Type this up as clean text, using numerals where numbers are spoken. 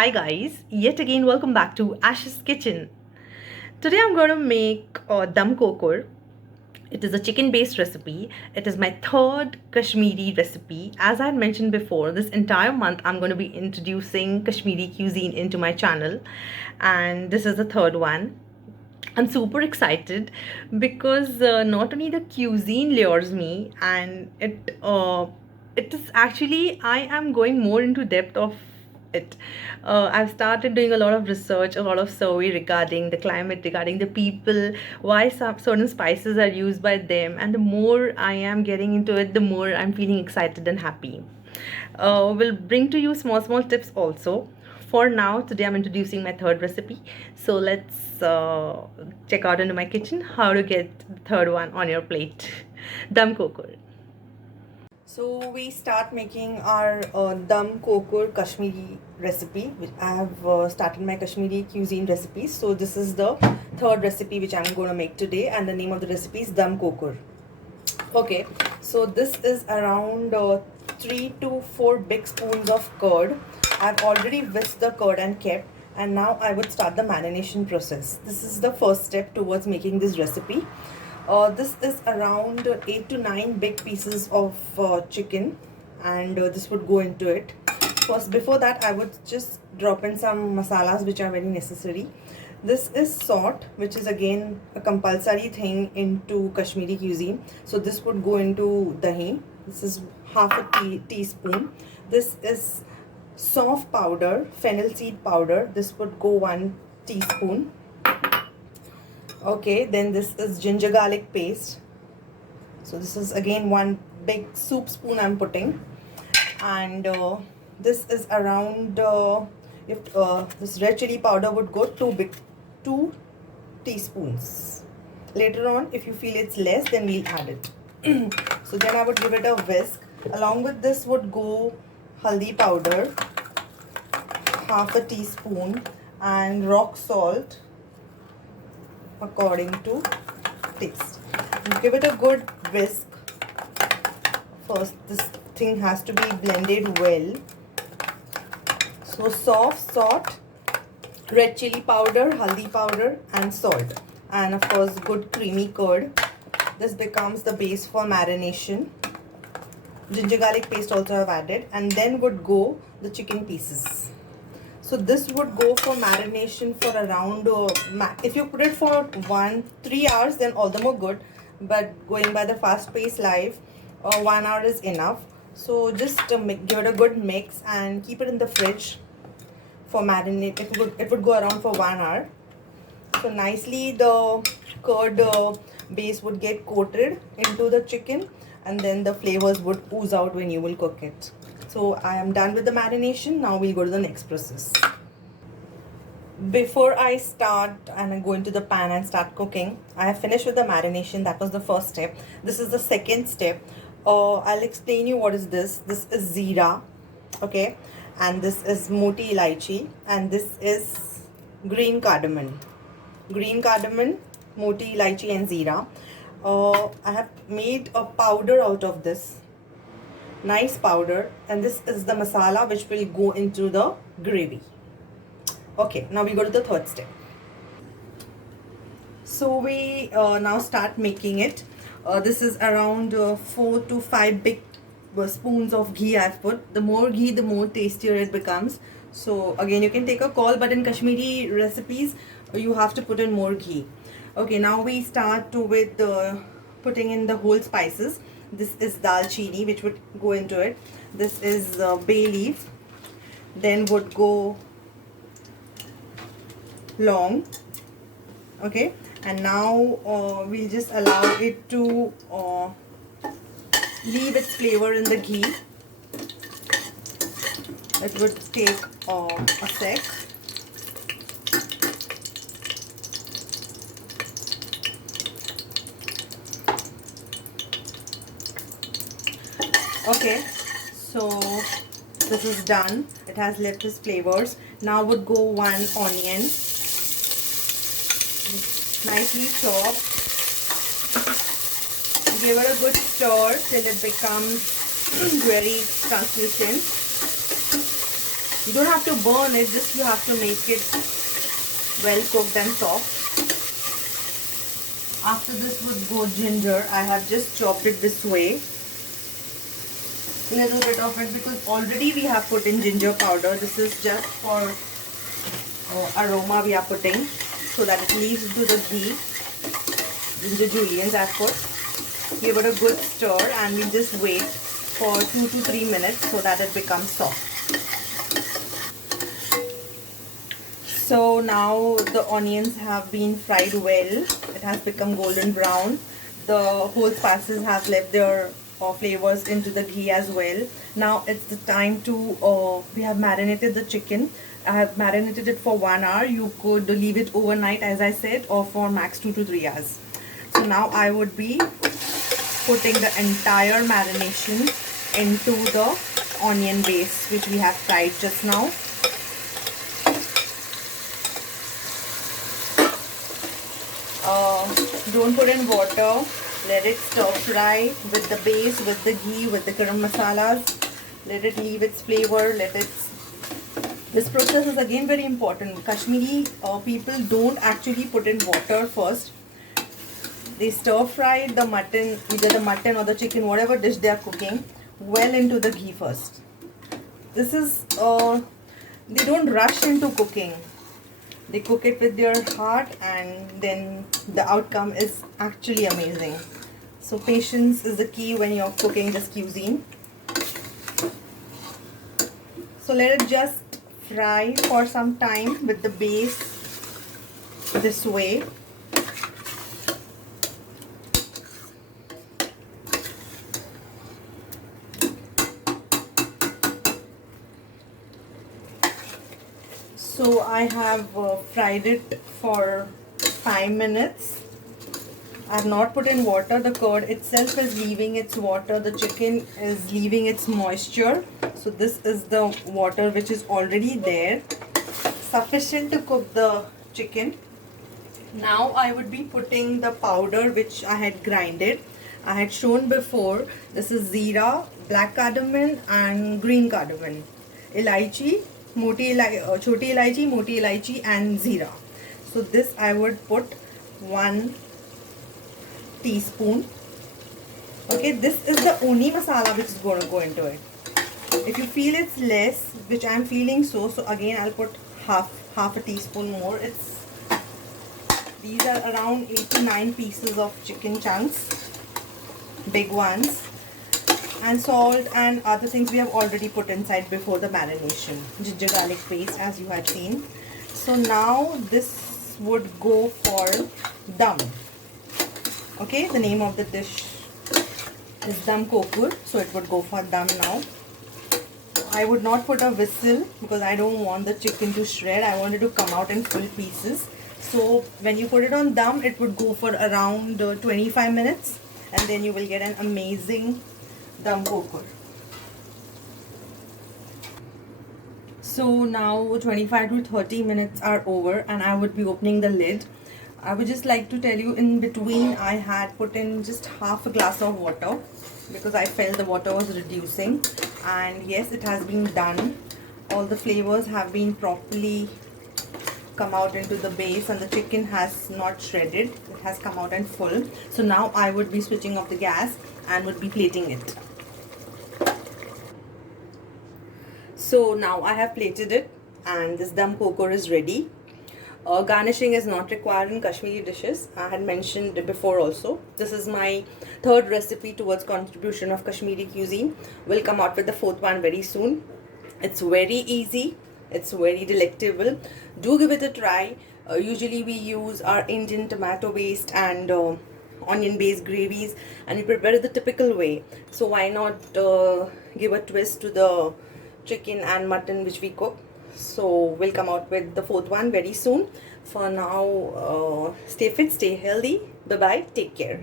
Hi guys, yet again welcome back to Ash's Kitchen. Today I'm going to make Dum Kokur. It is a chicken based recipe. It is my third Kashmiri recipe. As I had mentioned before, this entire month I'm going to be introducing Kashmiri cuisine into my channel, and this is the third one. I'm super excited because not only the cuisine lures me, and it is actually I am going more into depth of it. I've started doing a lot of research, a lot of survey regarding the climate, regarding the people, why some certain spices are used by them, and the more I am getting into it, the more I'm feeling excited and happy. We'll bring to you small tips also. For now, today I'm introducing my third recipe. So let's check out into my kitchen how to get the third one on your plate. Dum Kokur. So we start making our Dum Kokur Kashmiri recipe. Which I have started my Kashmiri cuisine recipes. So this is the third recipe which I'm going to make today, and the name of the recipe is Dum Kokur. Okay, so this is around 3 to 4 big spoons of curd. I've already whisked the curd and kept, and now I would start the marination process. This is the first step towards making this recipe. This is around 8 to 9 big pieces of chicken, and this would go into it. First, before that, I would just drop in some masalas which are very necessary. This is salt, which is again a compulsory thing into Kashmiri cuisine. So this would go into dahi. This is half a teaspoon. This is soft powder, fennel seed powder. This would go 1 teaspoon. Okay, then this is ginger garlic paste. So this is again 1 big soup spoon I'm putting, and this is around if this red chili powder would go 2 teaspoons. Later on, if you feel it's less, then we'll add it. So then I would give it a whisk. Along with this would go haldi powder, half a teaspoon, and rock salt according to taste. And give it a good whisk. First, this thing has to be blended well. So soft salt, red chili powder, haldi powder, and salt, and of course good creamy curd. This becomes the base for marination. Ginger garlic paste also I've added, and then would go the chicken pieces. So this would go for marination for around if you put it for 3 hours, then all the more good, but going by the fast paced life, 1 hour is enough. So just give it a good mix and keep it in the fridge for marinate. It would go around for 1 hour. So nicely the curd base would get coated into the chicken, and then the flavors would ooze out when you will cook it. So I am done with the marination. Now we'll go to the next process. Before I start and go into the pan and start cooking, I have finished with the marination. That was the first step. This is the second step. I'll explain you what is this. This is zeera, okay, and this is moti elaichi, and this is green cardamom. Green cardamom, moti elaichi, and zeera. I have made a powder out of this. Nice powder, and this is the masala which will go into the gravy. Okay, now we go to the third step. So we now start making it. This is around 4 to 5 big spoons of ghee I've put. The more ghee, the more tastier it becomes. So again, you can take a call, but in Kashmiri recipes, you have to put in more ghee. Okay, now we start with putting in the whole spices. This is dalchini, which would go into it. This is bay leaf. Then would go long. Okay, and now we'll just allow it to leave its flavor in the ghee. It would take a sec. Okay, so this is done. It has left its flavors. Now would go 1 onion, nicely chopped. Give it a good stir till it becomes very translucent. You don't have to burn it, just you have to make it well cooked and soft. After this would go ginger. I have just chopped it this way. Little bit of it because already we have put in ginger powder. This is just for aroma we are putting so that it leaves into the ghee. Ginger julienne I've put. Give it a good stir and we just wait for 2 to 3 minutes so that it becomes soft. So now the onions have been fried well. It has become golden brown. The whole spices have left their flavors into the ghee as well. Now it's the time to, we have marinated the chicken. I have marinated it for 1 hour. You could leave it overnight as I said, or for max 2 to 3 hours. So now I would be putting the entire marination into the onion base which we have fried just now. Don't put in water. Let it stir fry with the base, with the ghee, with the garam masalas. Let it leave its flavor. This process is again very important. Kashmiri people don't actually put in water first. They stir fry the mutton, either the mutton or the chicken, whatever dish they are cooking, well into the ghee first. This is, they don't rush into cooking. They cook it with their heart and then the outcome is actually amazing. So patience is the key when you're cooking this cuisine. So let it just fry for some time with the base this way. So I have fried it for 5 minutes. I have not put in water. The curd itself is leaving its water. The chicken is leaving its moisture. So this is the water which is already there, sufficient to cook the chicken. Now I would be putting the powder which I had grinded. I had shown before. This is Zeera, black cardamom and green cardamom, elaichi, choti elaichi, moti elaichi and Zeera. So this I would put 1 teaspoon. Okay, this is the only masala which is going to go into it. If you feel it's less, which I'm feeling so again I'll put half a teaspoon more. These are around 8 to 9 pieces of chicken chunks, big ones. And salt and other things we have already put inside before the marination. Ginger garlic paste as you had seen. So now this would go for dum. Okay, the name of the dish is Dum Kokur, so it would go for dum now. I would not put a whistle because I don't want the chicken to shred. I want it to come out in full pieces. So when you put it on dum, it would go for around 25 minutes and then you will get an amazing Dum Kokur. So now 25 to 30 minutes are over and I would be opening the lid. I would just like to tell you, in between I had put in just half a glass of water because I felt the water was reducing, and yes, it has been done. All the flavors have been properly come out into the base and the chicken has not shredded. It has come out in full. So now I would be switching off the gas and would be plating it. So now I have plated it and this Dum Kokur is ready. Garnishing is not required in Kashmiri dishes. I had mentioned it before also. This is my 3rd recipe towards contribution of Kashmiri cuisine. We'll come out with the 4th one very soon. It's very easy. It's very delectable. Do give it a try. Usually we use our Indian tomato based and onion based gravies and we prepare it the typical way. So why not give a twist to the chicken and mutton which we cook. So we'll come out with the 4th one very soon. For now, stay fit, stay healthy. Bye bye, take care.